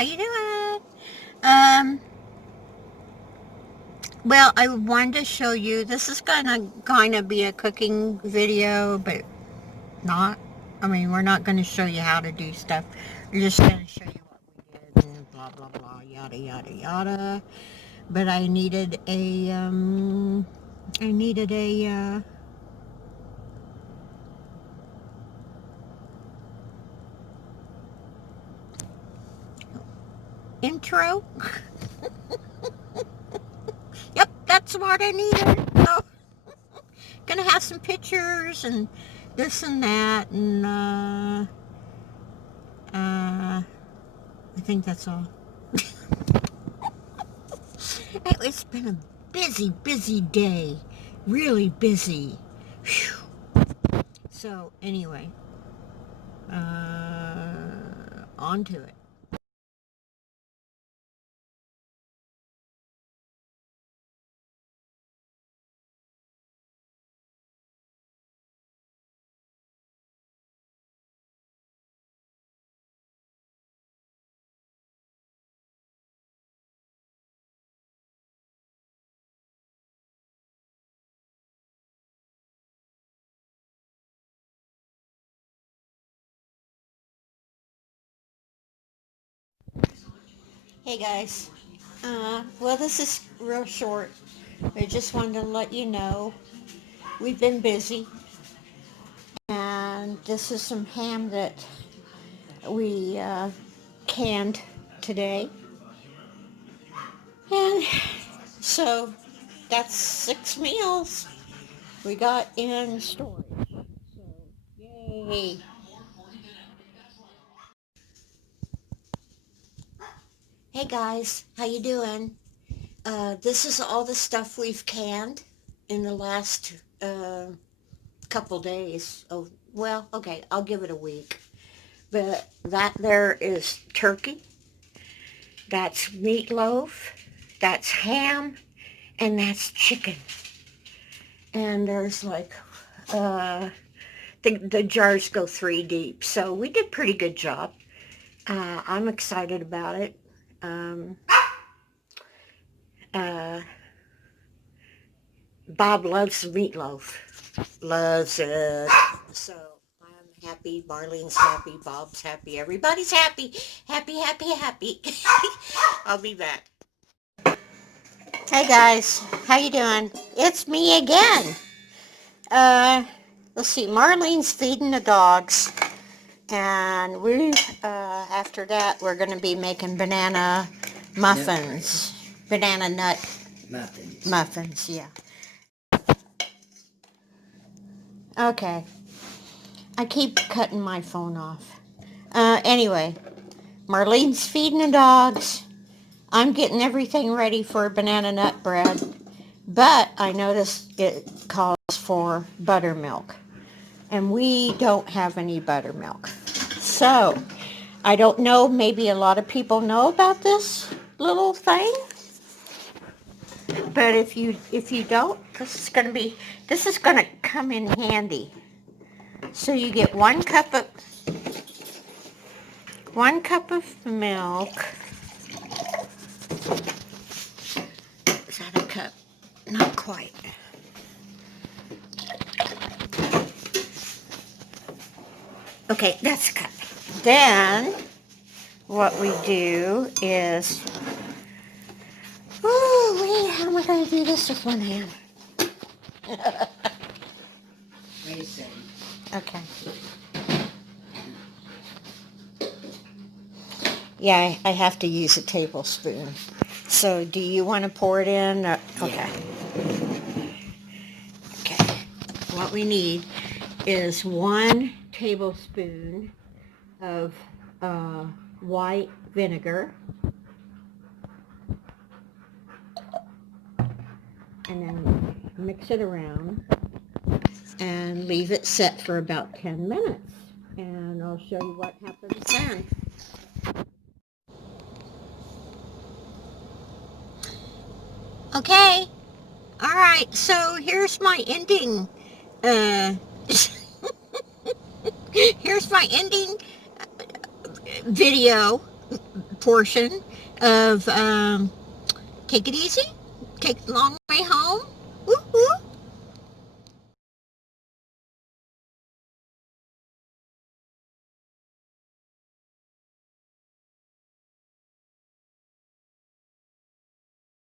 How you doing? Well, I wanted to show you, this is gonna kind of be a cooking video, but not. I mean, we're not gonna show you how to do stuff. We're just gonna show you what we did and blah, blah, blah, yada, yada, yada. But I needed a intro. Yep, that's what I needed. So, gonna have some pictures and this and that, and I think that's all. It's been a busy, busy day. Really busy. Whew. So, anyway, on to it. Hey guys. Well, this is real short. I just wanted to let you know we've been busy, and this is some ham that we canned today. And so that's 6 meals we got in storage. So, yay. Hey guys, how you doing? This is all the stuff we've canned in the last couple days. Oh, well, okay, I'll give it a week. But that there is turkey, that's meatloaf, that's ham, and that's chicken. And there's like, the jars go 3 deep. So we did a pretty good job. I'm excited about it. Uh, Bob loves meatloaf. Loves it. So I'm happy. Marlene's happy. Bob's happy. Everybody's happy. Happy, happy, happy. I'll be back. Hey guys, how you doing? It's me again. Let's see. Marlene's feeding the dogs, and we after that we're going to be making banana muffins, banana nut muffins. Yeah. Okay. I keep cutting my phone off. Anyway, Marlene's feeding the dogs. I'm getting everything ready for banana nut bread, but I noticed it calls for buttermilk, and we don't have any buttermilk. So, I don't know, maybe a lot of people know about this little thing, but if you don't, this is gonna come in handy. So you get 1 cup of milk. Is that a cup? Not quite. Okay, that's a cup. Then what we do is, wait, how am I going to do this with one hand? Wait a second. Okay. Yeah, I have to use a tablespoon. So do you want to pour it in? Okay. Yeah. Okay. What we need is 1 tablespoon of white vinegar. And then mix it around and leave it set for about 10 minutes. And I'll show you what happens then. Okay. All right. So here's my ending. Here's my ending video. portion of Take It Easy, Take the Long Way Home.